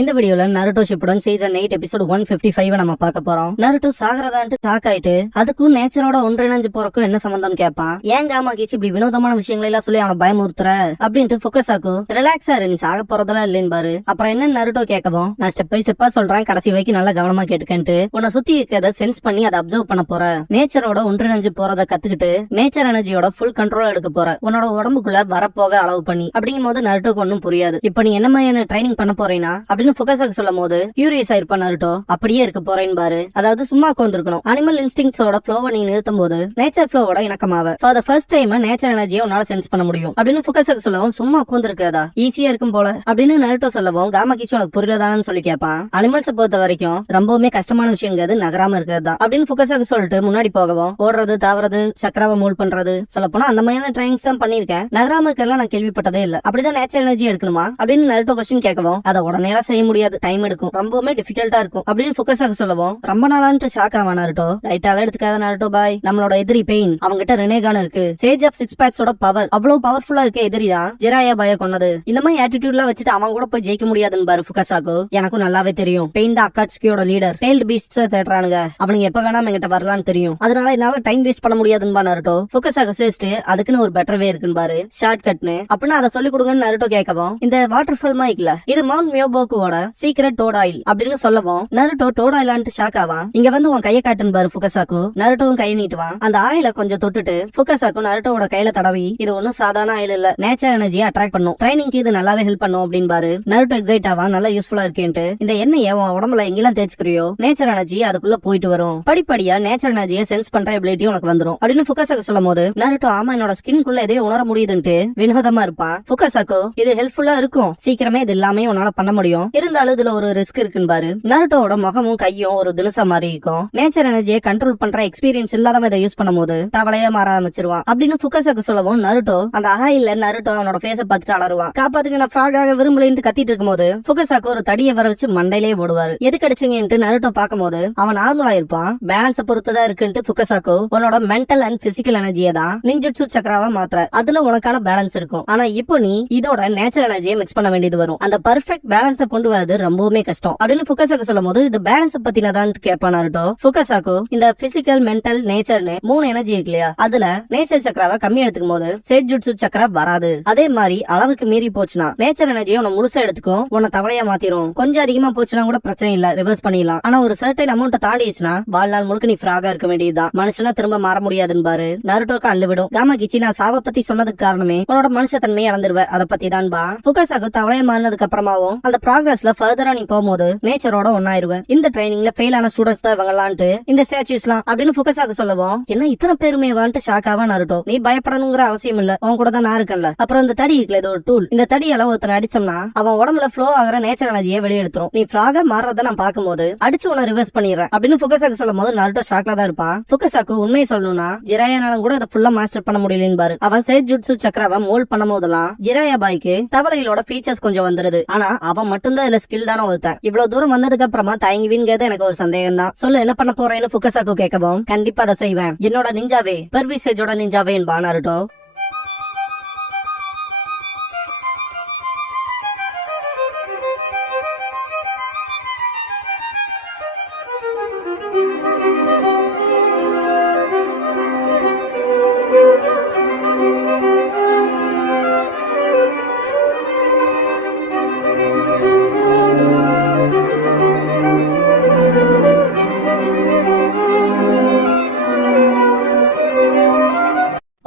இந்த வீடியோல Naruto Shippuden season 8 episode 155 நம்ம பார்க்க போறோம். நருட்டோ சாகரதான்ட்டு ஷாக் ஆயிட்டு அதுக்கும் நேச்சரோட ஒன்றிணைஞ்சு போறக்கும் என்ன சம்பந்தம் கேட்பான். ஏன் காமா கீச்சு இப்படி வினோதமான விஷயங்களை எல்லாம் சொல்லி அவனை பயமுறுத்துற அப்படின்ட்டு ஃபுகசாக்கு ரிலாக்ஸா இரு, நீ சாக போறதெல்லாம் இல்லைன்னு பாரு. அப்புறம் என்ன நருட்டோ கேட்கவும், நான் ஸ்டெப் பை ஸ்டெப்பா சொல்றேன், கடைசி வரைக்கும் நல்லா கவனமா கேட்டுக்கன்ட்டு உன்னை சுத்தி இருக்கிறத சென்ஸ் பண்ணி அதை அப்சர்வ் பண்ண போற. நேச்சரோட ஒன்றிணைஞ்சு போறத கத்துக்கிட்டு நேச்சர் எனர்ஜியோட ஃபுல் கண்ட்ரோல் எடுக்க போற. உன்னோட உடம்புக்குள்ள வரப்போக அளவு பண்ணி அப்படிங்கும் போது நருட்டோக்கு ஒன்னும் புரியாது. இப்ப நீ என்ன மாதிரியான ட்ரைனிங் பண்ண போறேன்னா அப்படின்னு ஃபுகசாக்கு சொல்லும் போது கியூரியஸ் ஆயிருப்பா நருட்டோ. அப்படியே இருக்க போறேன்னு பாரு, அதாவது சும்மா உட்கார்ந்திருக்கணும். அனிமல் இன்ஸ்டிங்ஸோட ஃப்ளோவை நீ நிறுத்தும் போது நேச்சர் ஃப்ளோவோட இணக்கமாவ for the first time nature எனர்ஜியை உன்னால சென்ஸ் பண்ண முடியும் அப்படின்னு ஃபுகசாக்கு சொல்லவும், சும்மா உட்கார்ந்திருக்காதா ஈஸியா இருக்கும் போல அப்படின்னு நருட்டோ சொல்லவும், காமா கீச்சு உனக்கு புரியலதானு சொல்லி கேட்பான். அனிமல்ஸ் பொறுத்த வரைக்கும் ரொம்பவுமே கஷ்டமான விஷயங்கிறது நகராம இருக்கிறது தான் அப்படின்னு ஃபுகசாக்கு சொல்லிட்டு முன்னாடி போகவும், ஓடுறது தாவறது சக்கராவை மூல் பண்றது சொல்ல போனா அந்த மாதிரியான ட்ரைனிங்ஸ் தான் பண்ணிருக்கேன், நகராம இருக்கலாம் நான் கேள்விப்பட்டதே இல்ல. அப்படிதான் நேச்சர் எனர்ஜி எடுக்கணுமா அப்படின்னு நருட்டோ கொஸ்டின் கேட்கவும், அதை உடனே செய்ய முடியாது, டைம் எடுக்கும், ரொம்பவுமே டிஃபிகல்ட்டா இருக்கும் அப்படின்னு ஃபுகசாக்கு சொல்லவும், ரொம்ப நாளான்ட்டு ஷாக் ஆவா நருட்டோ. லைட்டால எடுத்துக்காத நருட்டோ பாய், நம்மளோட எதிரி பெயின் அவங்கிட்ட ரெனேகான் இருக்கு. சேஜ் ஆஃப் சிக்ஸ் பேக்ஸோட பவர் அவ்வளவு பவர்ஃபுல்லா இருக்க எதிரி தான் ஜிராயா பாய கொன்னது. இந்த மாதிரி ஆட்டிடியூட் எல்லாம் வச்சுட்டு அவன் கூட போய் ஜெயிக்க முடியாதுன்னு பாரு ஃபுகசாக்கு. எனக்கும் நல்லாவே தெரியும், பெயின் தான் அக்காட்சுகியோட லீடர், டெய்ல்டு பீஸ்ட்ஸ் தேடுறானுங்க, அவனுங்க எப்ப வேணாம் எங்கிட்ட வரலான்னு தெரியும், அதனால என்னால டைம் வேஸ்ட் பண்ண முடியாதுன்னு நருட்டோ. ஃபுகசாக்கு சிஸ்ட் அதுக்குன்னு ஒரு பெட்டர் வே இருக்குன்னு பாரு, ஷார்ட் கட்னு அப்படின்னு அதை சொல்லி கொடுங்கன்னு நருட்டோ கேட்கவும், இந்த வாட்டர் ஃபால் மைக்ல இது மவுண்ட் மியோபோக்குவோட சீக்ரெட் டோட் ஆயில் அப்படின்னு சொல்லவும், நருட்டோ டோட் ஆயிலான்ட்டு ஷாக் ஆவான். இங்க வந்து உன் கையை காட்டுன்னு பாரு ஃபுகசாக்கு. நருட்டோவும் கையை நீட்டுவான். அந்த ஆயில கொஞ்சம் தொட்டுட்டு ஃபுகசாக்கு நருட்டோவோட கையில தடவி, இது ஒன்னும் சாதாரண ஆயில் இல்ல, நேச்சர் எனர்ஜியை அட்ராக்ட் பண்ணும், ட்ரைனிங்க்கு இது நல்லாவே ஹெல்ப் பண்ணும் அப்படின்னு பாரு. நருட்டோ எக்ஸைட் ஆவான், நல்லா யூஸ்ஃபுல்லா இருக்கேன்ட்டு. இந்த எண்ணெயை உன் உடம்புல எங்கெல்லாம் தேய்ச்சிக்கிறியோ நேச்சர் எனர்ஜி அதுக்குள்ள போயிட்டு வரும், படிப்படியா நேச்சர் எனர்ஜியை சென்ஸ் பண்ற எபிலிட்டி உனக்கு வந்துரும் அப்படின்னு ஃபுகசாக்கு சொல்லும் போது, நருட்டோ ஆமா என்னோட ஸ்கின்குள்ள எதையும் உணர முடியுதுன்ட்டு வினோதமா இருப்பான். ஃபுகசாக்கு இது ஹெல்ப்ஃபுல்லா இருக்கும், சீக்கிரமே இது எல்லாமே உன்னால பண்ண முடியும், இருந்தாலும் இதுல ஒரு ரிஸ்க் இருக்குன்னு பாரு. நருட்டோவோட முகமும் கையும் ஒரு தினசா மாதிரி இருக்கும். நேச்சர் எனர்ஜியை கண்ட்ரோல் பண்ற எக்ஸ்பீரியன்ஸ் இல்லாதவன் இதை யூஸ் பண்ணும்போது தவளையா மாற ஆரம்பிச்சிருவான் அப்படின்னு ஃபுகசாக்கு சொல்லவும், நருட்டோ அந்த ஆயில்ல நருட்டோ அவனோட ஃபேஸ பார்த்துட்டு அலறுவான். காப்பாத்துக்கு நான் ஃப்ராகாக விரும்பலன்னு கத்திட்டு இருக்கும்போது ஃபுகசாக்கு ஒரு தடியை வர வச்சு மண்டையிலே ஓடுவாரு. எதுக்கு அடிச்சுங்கன்ட்டு நருட்டோ பார்க்கும்போது அவன் நார்மலா இருப்பான். பேலன்ஸ பொறுத்துதான் இருக்குன்ட்டு ஃபுகசாக்கு, உன்னோட மென்டல் அண்ட் பிசிக்கல் எனர்ஜியை தான் நிஞ்சுட்சு சக்கராவா மாத்திர, அதுல உனக்கான பேலன்ஸ் இருக்கும். ஆனா இப்போ நீ இதோட நேச்சர் எனர்ஜியை மிக்ஸ் பண்ண வேண்டியது வரும், அந்த பர்ஃபெக்ட் பேலன்ஸ கொண்டு வரது ரொம்பவுமே கஷ்டம் அப்படின்னு ஃபுகசாக்கு சொல்லும் போது, இது பேலன்ஸ் பத்தினதான் கேட்பான் நருட்டோ. ஃபுகசாக்கு இந்த பிசிக்கல் மென்டல் நேச்சர்னு 3 எனர்ஜி இருக்கு இல்லையா, அதுல நேச்சர் சக்கராவை கம்மி எடுத்துக்கும் போது சேஜுட்சு சக்கரா வராது. அதே மாதிரி அளவுக்கு மீறி போச்சுன்னா நேச்சர் எனர்ஜியை உன்னை முழுசா எடுத்துக்கும், உன்னை தவளையா மாத்திரும். கொஞ்சம் அதிகமா போச்சுன்னா கூட பிரச்சனை இல்ல, ரிவர்ஸ் பண்ணிடலாம். ஆனா ஒரு சர்டைன் அமௌண்ட் தாண்டிடுச்சுன்னா வாழ்நாள் முழுக்க நீ ஃப்ராகா இருக்க வேண்டியதுதான், மனுஷனா திரும்ப மாற முடியாதுன்னு பாரு. நருட்டோக்கு அள்ளு விடும். காமா கிச்சி நான் சாவ பத்தி சொன்னதுக்கு காரணமே உன்னோட மனுஷ தன்மையை இழந்துருவ, அதை பத்தி தான் பா. ஃபுகசாக்கு தவளையா மாறினதுக்கு அப்புறமாவும் அந்த ப்ராக்ரஸ்ல ஃபர்தரா நீ போகும்போது நேச்சரோட ஒன்னாயிருவேன். இந்த ட்ரைனிங்ல ஃபெயில் ஆன ஸ்டூடெண்ட்ஸ் தான் இவங்கலான்ட்டு இந்த ஸ்டாச்சுஸ்லாம் அப்படின்னு ஃபுகசாக்கு சொல்லவும், என்ன இத்தனை பேருமே வான்ட்டு ஷாக் ஆவா நருட்டோ. நீ பயப்படணுங்கிற அவசியம் இல்ல, உன் கூட தான் நான் இருக்கேன்ல. அப்புறம் இந்த தடி இருக்குல்ல, இது ஒரு டூல், இந்த தடியால ஒருத்தனை அடிச்சோம்னா அவன் உடம்புல ஃப்ளோ ஆகிற நேச்சர் எனர்ஜியை வெளியெடுத்துரும். நீ ஃப்ராகா மாறத நான் பார்க்கும்போது அடிச்சு உன்னை ரிவர்ஸ் பண்ணிடுறேன் அப்படின்னு ஃபுகசாக்கு சொல்லும் போது நருட்டோ ஷாக்ல தான் இருப்பான். ஃபுகசாக்கு உண்மையை சொல்லணும்னா ஜிராயானாலும் கூட அதை ஃபுல்லா மாஸ்டர் பண்ண முடியலன்னு பாரு. அவன் சேஜுட்சு சக்கராவை மோல்ட் பண்ணும் போதெல்லாம் ஜிராயா பாய்க்கு தவளைகளோட ஃபீச்சர்ஸ் கொஞ்சம் வந்துருது. ஆனா அவன் மட்டும்தான் இதுல ஸ்கில்டான ஒருத்தன். இவ்வளவு தூரம் வந்ததுக்கு அப்புறமா தயங்குவீங்கிறது எனக்கு ஒரு சந்தேகம் தான். சொல்லு என்ன பண்ண போறேன்னு ஃபுகசாக்கு கேட்கவும், கண்டிப்பா அதை செய்வேன், என்னோட நிஞ்சாவே பெர்விசேஜோட நிஞ்சாவே என்பா நருட்டோ.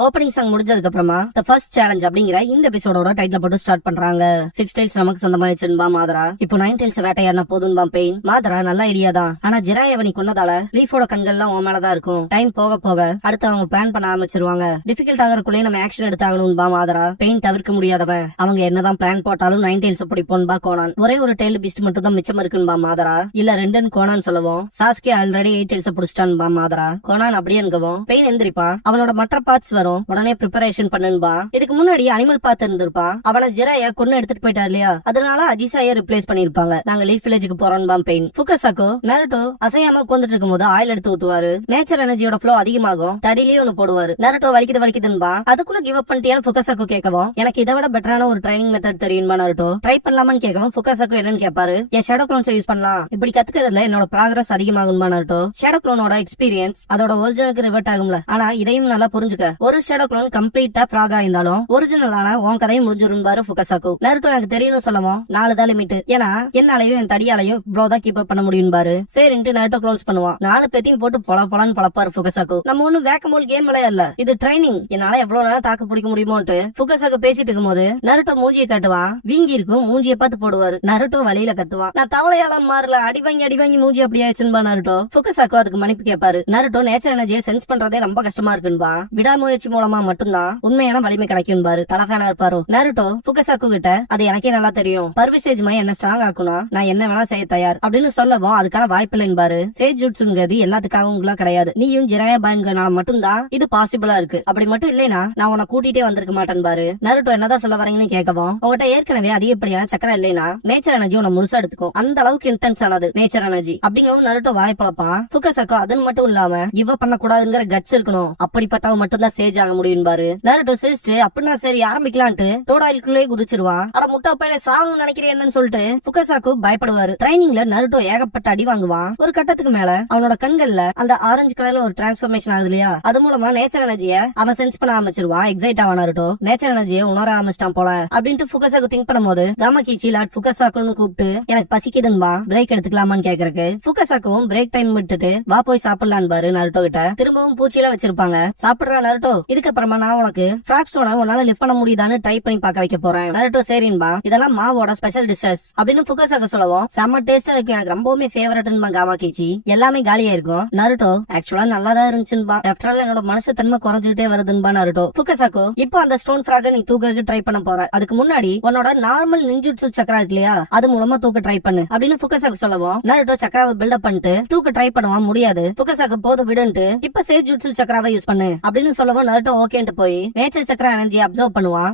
ஓப்பனிங் சாங் முடிஞ்சதுக்கு அப்புறமா தி ஃபர்ஸ்ட் சேலஞ்ச் அப்படிங்கிற இந்த எபிசோடோட டைட்டில் போட்டு ஸ்டார்ட் பண்றாங்க. 6 டைல்ஸ் நமக்கு சொந்தமாயிடுச்சுன்பா மாதரா. இப்போ 9 டைல்ஸ் வேட்டையாடினா போதும்பா பெயின். மாதரா நல்ல ஐடியா தான், ஆனா ஜிராயவனி கொன்னதால லீஃபோட கண்கள்லாம் உன் மேலதான் இருக்கும். டைம் போக போக அடுத்து அவங்க பிளான் பண்ண ஆரம்பிச்சிருவாங்க. டிஃபிகல்ட் ஆகிறக்குள்ளே நம்ம ஆக்ஷன் எடுத்தாகணும்பா மாதரா. பெயின் தவிர்க்க முடியாதவன், அவங்க என்னதான் பிளான் போட்டாலும் 9 டைல்ஸ் பிடிப்போன்பா கோனான். ஒரே ஒரு டைல் பீஸ்ட் மட்டும் தான் மிச்சம் இருக்குன்பா மாதரா. இல்ல 2 கோனான் சொல்லவும், சாஸ்கே ஆல்ரெடி 8 டைல்ஸ் பிடிச்சிட்டான்பா மாதரா. கோனான் அப்படியே பெயின் எந்திரிப்பான். அவனோட மற்ற பார்ட்ஸ் வரும், சாகணும், உடனே ப்ரிப்பரேஷன் பண்ணுன்பா. இதுக்கு முன்னாடி அனிமல் பார்த்து இருந்திருப்பான். அவனை ஜிராயா கொன்னு எடுத்துட்டு போயிட்டார் இல்லையா, அதனால அஜிசாய ரிப்ளேஸ் பண்ணிருப்பாங்க. நாங்க லீஃப் வில்லேஜுக்கு போறோம்பா பெயின். ஃபுகசாகோ நருட்டோ அசையாம உட்கார்ந்துட்டு இருக்கும்போது ஆயில் எடுத்து ஊத்துவாரு. நேச்சர் எனர்ஜியோட ஃப்ளோ அதிகமாகும். தடியிலேயே ஒண்ணு போடுவாரு. நருட்டோ வலிக்குதுன்பா. அதுக்குள்ள கிவ் அப் பண்ணிட்டியான்னு ஃபுகசாகோ கேட்கவும், எனக்கு இதை விட பெட்டரான ஒரு ட்ரைனிங் மெத்தட் தெரியும்பா நருட்டோ, ட்ரை பண்ணலாமான்னு கேட்கவும் ஃபுகசாகோ என்னன்னு கேட்பாரு. என் ஷேடோ க்ளோன்ஸ் யூஸ் பண்ணலாம், இப்படி கத்துக்கிறதுல என்னோட ப்ராக்ரஸ் அதிகமாகும்பா நருட்டோ. ஷேடோ க்ளோனோட எக்ஸ்பீரியன்ஸ் அதோட ஒரிஜினலுக்கு ரிவர்ட் ஆகும்ல. ஆனா இதையும் நல்லா புரிஞ்சுக்க, ஒரு ஷேடோ க்ளோன் கம்ப்ளீட்டா ஃப்ராக் இருந்தாலும் ஒரிஜினலான உன் கதையும் முடிஞ்சிரும்பாரு ஃபுகசாகோ. நருட்டோ எனக்கு தெரியும் சொல்லவும் 4 தான் லிமிட், ஏன்னா என்னாலையும் என் தடியாலையும் இவ்வளவுதான் கீப் அப் பண்ண முடியும் பாரு. சரின்ட்டு நருட்டோ க்ளோன்ஸ் பண்ணுவான். 4 பேத்தையும் போட்டு பொலன்னு பழப்பாரு ஃபுகசாகோ. நம்ம ஒண்ணு வேக்கமோல் கேம் விளையாடல, இது ட்ரைனிங். என்னால எவ்வளவு நேரம் தாக்கு பிடிக்க முடியுமோன்ட்டு ஃபுகசாகோ பேசிட்டு இருக்கும் போது நருட்டோ மூஞ்சியை காட்டுவான். வீங்கி இருக்கும் மூஞ்சியை பார்த்து போடுவாரு. நருட்டோ வழியில கத்துவான், நான் தவளையால மாறல, அடி வாங்கி மூஞ்சி அப்படி ஆயிடுச்சுன்பா நருட்டோ. ஃபுகசாகோ அதுக்கு மன்னிப்பு கேட்பாரு. நருட்டோ நேச்சர் எனர்ஜியை சென்ஸ் பண்றதே ரொம்ப கஷ்டமா இருக்குன்பா, விடாமுயற்சி மூலமா மட்டும்தான் உண்மையான வலிமை கிடைக்கும்பாரு. தலகானா இருப்பாரோ. நருட்டோ ஃபுகசாகோ கிட்ட அது எனக்கே நல்லா தெரியும், பர்விசேஜ் மை என்ன ஸ்ட்ராங் ஆக்கணும், நான் என்ன வேணா செய்ய தயார் அப்படின்னு சொல்லவும் அதுக்கான வாய்ப்பு இல்லைன்பாரு. சேஜ் ஜுட்சுங்கிறது எல்லாத்துக்காகவும் கிடையாது, நீயும் ஜிராயா பாயின்கனால மட்டும்தான் இது பாசிபிளா இருக்கு. அப்படி மட்டும் இல்லைனா நான் உன்னை கூட்டிட்டே வந்திருக்க மாட்டேன் பாரு. நருட்டோ என்னதான் சொல்ல வரீங்கன்னு கேட்கவும், உங்ககிட்ட ஏற்கனவே அதிகப்படியான சக்கரம் இல்லைனா நேச்சர் எனர்ஜி உன்னை முழுசா எடுத்துக்கும், அந்த அளவுக்கு இன்டென்ஸ் ஆனது நேச்சர் எனர்ஜி அப்படிங்கவும் நருட்டோ வாய்ப்பழப்பான். ஃபுகசாகோ அது மட்டும் இல்லாம கிவ் அப் பண்ண கூடாதுங்கிற கட்ஸ் இருக்கணும், அப்படிப்பட்டவன் மட்டும் தான் சேஜ் ஆக முடியும் பாரு. நருட்டோ சிரிச்சு அப்படின்னா சரி ஆரம்பிக்கலான்ட்டு டோடாயிலுக்குள்ளே குதிச்சிருவான். அட முட்டா பையனை சாகணும்னு நினைக்கிறேன் என்னன்னு சொல்லிட்டு ஃபுகசாகோ பயப்படுவாரு. ட்ரைனிங்ல நருட்டோ ஏகப்பட்ட அடி வாங்குவான். ஒரு கட்டத்துக்கு மேல அவனோட கண்கள்ல அந்த ஆரஞ்சு கலர்ல ஒரு டிரான்ஸ்ஃபர்மேஷன் ஆகுது இல்லையா, அது மூலமா நேச்சர் எனர்ஜியை அவன் சென்ஸ் பண்ண ஆரம்பிச்சிருவான். எக்ஸைட் ஆவான் நருட்டோ, நேச்சர் எனர்ஜியை உணர ஆரம்பிச்சிட்டான் போல அப்படின்ட்டு ஃபுகசாகோ திங்க் பண்ணும்போது காமாகிச்சி லாட் ஃபுகசாகோன்னு கூப்பிட்டு எனக்கு பசிக்குதுன்பா, பிரேக் எடுத்துக்கலாமான்னு கேக்குறக்கு ஃபுகசாகோவும் பிரேக் டைம் விட்டுட்டு வா போய் சாப்பிடலான்னு பாரு நருட்டோ கிட்ட. திரும்பவும் பூச்சியெல்லாம் வச்சிருப்பாங்க. சாப்பிடுறா நருட்டோ, இதுக்கப்புறமா நான் உனக்கு ஃபிராக் ஸ்டோனை உன்னால லிஃப்ட் பண்ண முடியுதான்னு ட்ரை பண்ணி பார்க்க வைக்க போறேன். நருட்டோ சரின்பா, இதெல்லாம் மாவோட ஸ்பெஷல் டிஷஸ் அப்படின்னு ஃபுகசாகோ சொல்லவும் செம்ம டேஸ்டா இருக்கு, எனக்கு ரொம்பவுமே ஃபேவரட்ன்பா காமாகிச்சி. எல்லாமே காலியா இருக்கும். நருட்டோ ஆக்சுவலா நல்லா தான் இருந்துச்சுன்பா, ஆஃப்டர் ஆல் என்னோட மனசத்தன்மை குறைஞ்சிட்டே வருதுன்பா நருட்டோ. ஃபுகசாகோ இப்போ அந்த ஸ்டோன் ஃபிராக நீ தூக்க ட்ரை பண்ண போற, அதுக்கு முன்னாடி உன்னோட நார்மல் நிஞ்சுட்சு சக்கரா இருக்கு இல்லையா, அது மூலமா தூக்க ட்ரை பண்ணு அப்படின்னு ஃபுகசாகோ சொல்லவும் நருட்டோ சக்கராவை பில்டப் பண்ணிட்டு தூக்க ட்ரை பண்ணுவான். முடியாது ஃபுகசாகோ போது விடுன்ட்டு இப்ப சேஜுட்சு சக்கராவை யூஸ் பண்ணு அப்படின்னு சொல்லவும் நருட்டோ ஓகேன்ட்டு போய் நேச்சர் சக்கரா எனர்ஜியை அப்சர்வ் பண்ணுவான்.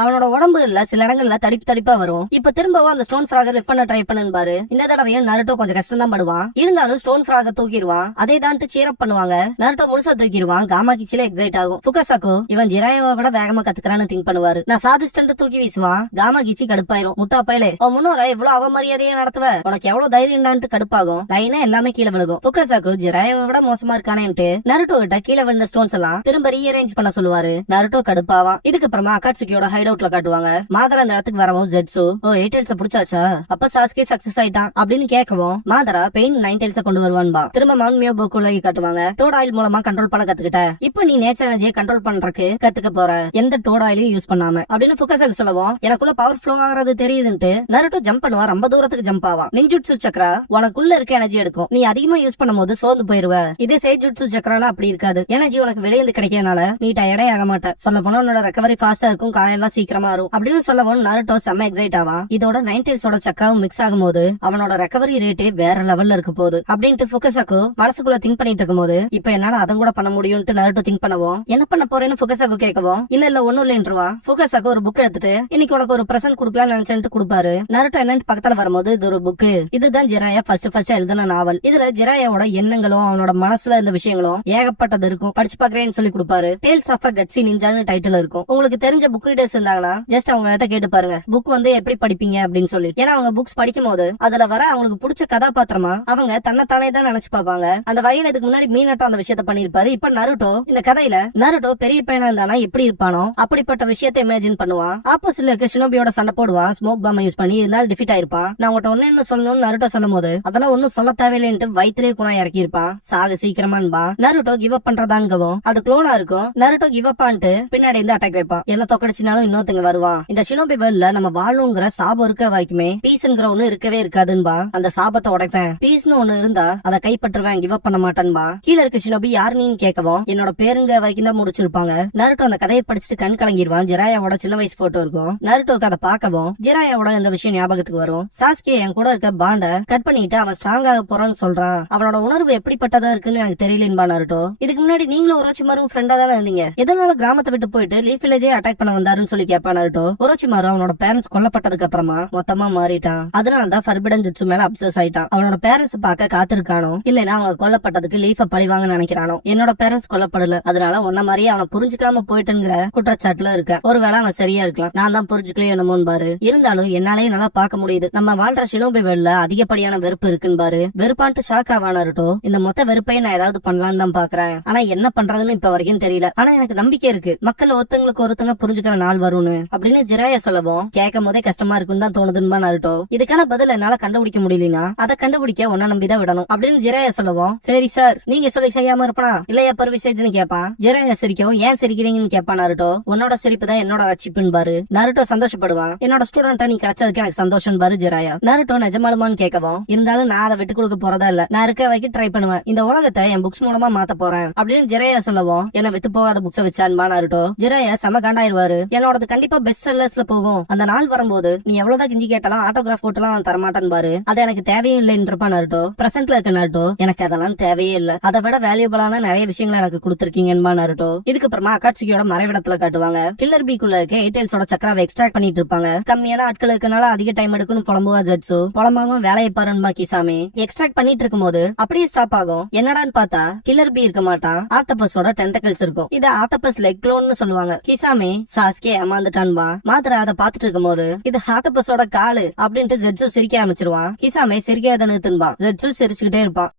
அவனோட உடம்புல சில இடங்கள்ல தடிப்பா வரும். இப்ப திரும்பவும் அந்த ஸ்டோன் ஃபிராக லிஃப்ட் பண்ண ட்ரை பண்ணுபாரு. இந்த தடவையும் நருட்டோ கொஞ்சம் கஷ்டம் தான் படுவான். இருந்தாலும் ஸ்டோன் ஃபிராக தூக்கிடுவான். அதே தான்ட்டு சீரப் பண்ணுவாங்க. நருட்டோ முழுசா தூக்கிடுவான். காமாகிச்சில எக்ஸைட் ஆகும். ஃபுகசாகோ இவன் ஜிராயாவை விட வேகமா கத்துக்கிறான்னு திங்க் பண்ணுவாரு. நான் சாதிஸ்டன்ட் தூக்கி வீசுவான். காமாகிச்சி கடுப்பாயிரும். முட்டா பயலே, உன் முன்னோர இவ்வளவு அவமரியாதையே நடத்துவ, உனக்கு எவ்வளவு தைரியம்டான்ட்டு கடுப்பாகும். லைனா எல்லாமே கீழே விழுகும். ஃபுகசாகோ ஜிராயாவை விட மோசமா இருக்கானேன்ட்டு நருட்டோ கிட்ட கீழே விழுந்த ஸ்டோன்ஸ் எல்லாம் திரும்ப ரீஅரேஞ்ச் பண்ண சொல்லுவாரு. நருட்டோ கடுப்பாவான். இதுக்கப்புறமா அகாட்சுகியோட ஹைடவுட்ல காட்டுவாங்க. மாதரா அந்த இடத்துக்கு வரவும் ஜெட்சு, ஓ 8 டெயில்ஸ் புடிச்சாச்சா, அப்ப சாஸ்கே சக்சஸ் ஆயிட்டான் அப்படின்னு கேட்கவும் மாதரா பெயின் 9 டெயில்ஸ் கொண்டு வருவான்பா. திரும்ப மவுண்ட் மியோ போக்குலகி காட்டுவாங்க. டோட் ஆயில் மூலமா கண்ட்ரோல் பண்ண கத்துக்கிட்ட, இப்ப நீ நேச்சர் எனர்ஜியை கண்ட்ரோல் பண்றதுக்கு கத்துக்க போற, எந்த டோட் ஆயிலையும் யூஸ் பண்ணாம அப்படின்னு ஃபுகசாகோ சொல்லவும் எனக்குள்ள பவர் ஃப்ளோ ஆகிறது தெரியுதுன்ட்டு நருட்டோ ஜம்ப் பண்ணுவா. ரொம்ப தூரத்துக்கு ஜம்ப் ஆவான். நிஞ்சுட்சு சக்கரா உனக்குள்ள இருக்க எனர்ஜி எடுக்கும், நீ அதிகமா யூஸ் பண்ணும்போது சோர்ந்து போயிருவ. இதே சேஜுட்சு சக்கரால அப்படி இருக்காது, எனர்ஜி உனக்கு வெளியிருந்து கிடைக்கிறனால நீ டயர்டே ஆக மாட்ட. சொல்ல போனா உன்னோட ரெக்கவரி ஃபாஸ்டா இருக்கும், காயெல்லாம் சீக்கிரமா வரும் அப்படின்னு சொல்லவும் நருட்டோ செம்ம எக்ஸைட் ஆவான். இதோட 9 டெயில்ஸோட சக்கராவும் மிக்ஸ் ஆகும்போது அவனோட ரெக்கவரி ரேட்டே வேற லெவல்ல இருக்க போகுது அப்படின்ட்டு ஃபுகசாகோ மனசுக்குள்ள திங்க் பண்ணிட்டு இருக்கும்போது இப்ப என்னால அதன் கூட பண்ண முடியும்னு நருட்டோ திங்க் பண்ணவும் என்ன பண்ண போறேன்னு ஃபுகசாகோ கேட்கவும் இல்ல ஒண்ணும் இல்லைன்றுவான். ஃபுகசாகோ ஒரு புக் எடுத்துட்டு இன்னைக்கு உனக்கு ஒரு பிரசன்ட் கொடுக்கலாம்னு நினைச்சுட்டு கொடுப்பாரு. நருட்டோ என்னன்னு பக்கத்துல வரும்போது இது ஒரு புக், இதுதான் ஜிராயா ஃபர்ஸ்ட் எழுதின நாவல். இதுல ஜிராயாவோட எண்ணங்களும் அவனோட மனசுல இருந்த விஷயங்களும் ஏகப்பட்டது இருக்கும், படிச்சு பாக்குறேன்னு சொல்லி கொடுப்பாரு. டேல்ஸ் ஆஃப் அ கட்சி நிஞ்சான்னு டைட்டில் இருக்கும். உங்களுக்கு தெரிஞ்ச புக் ரீடர்ஸ் இருந்தாங்கன்னா ஜஸ்ட் அவங்க கிட்ட கேட்டு பாருங்க புக் வந்து எப்படி படிப்பீங்க அப்படின்னு சொல்லி. ஏன்னா அவங்க புக்ஸ் படிக்கும் போது அதுல வர அவங்களுக்கு பிடிச்ச கதாபாத்திரமா அவங்க தன்னைத்தானே தான் நினைச்சு பாப்பாங்க. அந்த வகையில இதுக்கு முன்னாடி மீனட்டோ அந்த விஷயத்த பண்ணிருப்பாரு. இப்ப நருட்டோ இந்த கதையில நருட்டோ பெரிய பையனா இருந்தானா எப்படி இருப்பானோ அப்படிப்பட்ட விஷயத்தை இமேஜின் பண்ணுவான். ஆப்போசிட்ல இருக்க ஷினோபியோட சண்டை போடுவான். ஸ்மோக் பாம் யூஸ் பண்ணி இருந்தாலும் டிஃபீட் ஆயிருப்பான். நான் உங்கள்கிட்ட ஒன்னு சொல்லணும்னு நருட்டோ சொல்லும் போது அதெல்லாம் ஒன்னும் சொல்ல தேவையில்லைன்ட்டு வயிற்றுலேயே குணம் இறக்கி இருப்பான். சாகு சீக்கிரமான்பா. நருட்டோ கிவ் அப் பண்றதாங்கவும் அது குளோனா இருக்கும். நருட்டோ கிவ் அப் ஆன்ட்டு பின்னாடி இருந்து அட்டாக் வைப்பான். என்ன தொக்கடிச்சினாலும் இன்னொருத்தங்க வருவான். இந்த ஷினோபி வேர்ல்ட்ல நம்ம வாழணுங்கிற சாபம் இருக்க வரைக்குமே பீஸ்ங்கிற ஒண்ணு இருக்கவே இருக்காதுன்பா. அந்த சாபத்தை உடைப்பேன், பீஸ்னு ஒண்ணு இருந்தா அதை கைப்பற்றுவேன், கிவ் அப் பண்ண மாட்டேன்பா. கீழ இருக்க ஷினோபி யாரு நீன்னு கேட்கவும் என்னோட பேருங்க வரைக்கும் தான் முடிச்சிருப்பாங்க. நருட்டோ அந்த கதையை படிச்சுட்டு கண் கலங்கிடுவான். ஜிராயாவோட சின்ன வயசு போட்டோ இருக்கும். நருட்டோக்கு அதை பார்க்கவும் ஜிராயாவோட இந்த விஷயம் ஞாபகத்துக்கு வரும். சாஸ்கே என் கூட இருக்க பாண்ட கட் பண்ணிட்டு அவன் ஸ்ட்ராங் ஆக போறான்னு சொல்றான். அவனோட உணர்வு எப்படிப்பட்டதா இருக்குன்னு எனக்கு தெரியலன்பா நருட்டோ. இதுக்கு முன்னாடி நீங்களும் ஒரோச்சிமாரும் ஃப்ரெண்டா தானே இருந்தீங்க, எதனால கிராமத்தை விட்டு போயிட்டு லீஃப் வில்லேஜே அட்டாக் பண்ண வந்தாருன்னு சொல்லி கேட்பா நருட்டோ. ஒரோச்சிமாரு அவனோட பேரண்ட்ஸ் கொல்லப்பட்டதுக்கு அப்புறமா மொத்தமா மாறிட்டான். அதனாலதான் ஃபர்பிடன் ஜுட்சு மேல அப்சஸ் ஆயிட்டான். அவனோட பேரண்ட்ஸ் பார்க்க காத்திருக்கானோ, இல்லைன்னா அவங்க கொல்லப்பட்டதுக்கு லீஃப பழிவாங்க நினைக்கிறானோ. என்னோட பேரண்ட்ஸ் கொல்லப்படல, அதனால உன்ன மாதிரியே அவனை புரிஞ்சுக்காம போயிட்டுங்கிற குற்றச்சாட்டுல இருக்க. ஒருவேளை அவன் சரியா இருக்கலாம், நான் தான் புரிஞ்சுக்கலையே என்னமோன்னு பாரு. இருந்தாலும் என்னாலேயே நல்லா பார்க்க முடியுது நம்ம வாழ்ற ஷினோபி வேர்ல்ட்ல அதிகப்படியான வெறுப்பு இருக்குன்னு பாரு. வெறுப்பான்ட்டு ஷாக் ஆவானருட்டோ. இந்த மொத்த வெறுப்பையும் நான் ஏதாவது பண்ணலான்னு தான் பாக்குறேன், ஆனா என்ன பண்றதுன்னு இப்ப வரைக்கும் தெரியல. ஆனா எனக்கு நம்பிக்கை இருக்கு, மக்கள் ஒருத்தங்களுக்கு ஒருத்தங்க புரிஞ்சுக்கிற நாள் வரும்னு அப்படின்னு ஜிராயா சொல்லவும் கேட்கும் போதே கஷ்டமா இருக்குன்னு தான் தோணுதுன்னு நருட்டோ. இதுக்கான பதில் என்னால கண்டுபிடிக்க முடியலனா அதை கண்டுபிடிக்க ஒன்ன நம்பிதான் விடணும் அப்படின்னு ஜிராயா சொல்லவும், சரி சார் நீங்க சொல்லி செய்யாம இருப்பானா இல்லையா பர்விசேஜ்னு கேட்பான். ஜிராயா சிரிக்கவும் ஏன் சிரிக்கிறீங்கன்னு கேட்பான் நருட்டோ. உன்னோட சிரிப்பு தான் என்னோட ரட்சிப்புன்னு பாரு. நருட்டோ சந்தோஷப்படுவான். என்னோட ஸ்டூடெண்டா நீ கிடைச்சதுக்கு எனக்கு சந்தோஷம் பாரு ஜிராயா. நருட்டோ நிஜமாலுமான்னு கேட்கவும், இருந்தாலும் நான் அதை விட்டு கொடுக்க போறதா இல்ல, நான் இருக்க வைக்க ட்ரை பண்ணுவேன், இந்த உலகத்தை என் புக்ஸ் மூலமா மாத்த போறேன் அப்படின்னு ஜிராயா சொல்லவும் என்ன வித்து போகாத புக்ஸ வச்சான்பா நருட்டோ. ஜிராயா செம காண்டாயிருவாரு. என்னோடது கண்டிப்பா பெஸ்ட் செல்லர்ஸ்ல போகும், அந்த நாள் வரும்போது நீ எவ்வளவுதான் கிஞ்சி கேட்டாலும் ஆட்டோகிராஃப் போட்டுலாம் தரமாட்டான் பாரு, அது எனக்கு தேவையும் இல்லைன்றப்பா நருட்டோ. பிரசன்ட்ல இருக்க நருட்டோ எனக்கு அதெல்லாம் தேவையே இல்ல, அதை விட வேல்யூபிளான நிறைய விஷயங்களை எனக்கு கொடுத்திருக்கீங்கன்பா நருட்டோ. இதுக்கு அப்புறமா அக்காட்சியோட மறைவிடத்துல காட்டுவாங்க. கில்லர் பீக்குள்ள இருக்க எயிட்டெல்ஸோட சக்கராவை எக்ஸ்ட்ராக்ட் பண்ணிட்டு இருப்பாங்க. கம்மியான ஆட்கள் இருக்கனால அதிக டைம் எடுக்குன்னு புலம்புவா ஜட்ஸு. புலம்பாவும் வேலையை பாருன்பா கிசாமி. எக்ஸ்ட்ராக்ட் பண்ணிட்டு இருக்கும் போது அப்படியே ஸ்டாப் ஆகும். என்னடான்னு பார்த்தா கில்லர் பீ இருக்க மாட்டான், ஆக்டோபஸோட டென்டக்கிள்ஸ் இருக்கும். இத ஆக்டோபஸ் லெக் க்ளோன்னு சொல்லுவாங்க. கிசாமி சாஸ்கே ஏமாந்துட்டான்பா. மாத்திர அதை பாத்துட்டு இருக்கும் போது இது ஆக்டோபஸோட காலு அப்படின்ட்டு ஜட்ஸு சிரிக்க ஆரம்பிச்சிருவான். கிசாமே சிரிக்காத நிறுத்துன்பான். ஜட்ஸு சிரிச்சுக்கிட்டே இருப்பான்.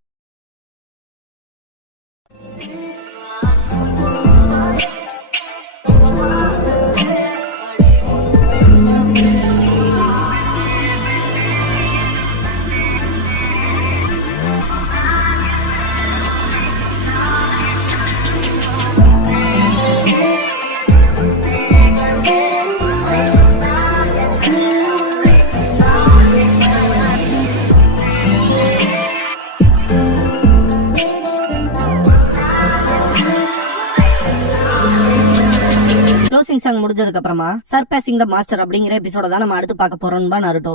க்ளோசிங் சாங் முடிஞ்சதுக்கு அப்புறமா சர்பாசிங் த மாஸ்டர் அப்படிங்கிற எபிசோட தான் நம்ம அடுத்து பார்க்க போறோம்பா நருட்டோ.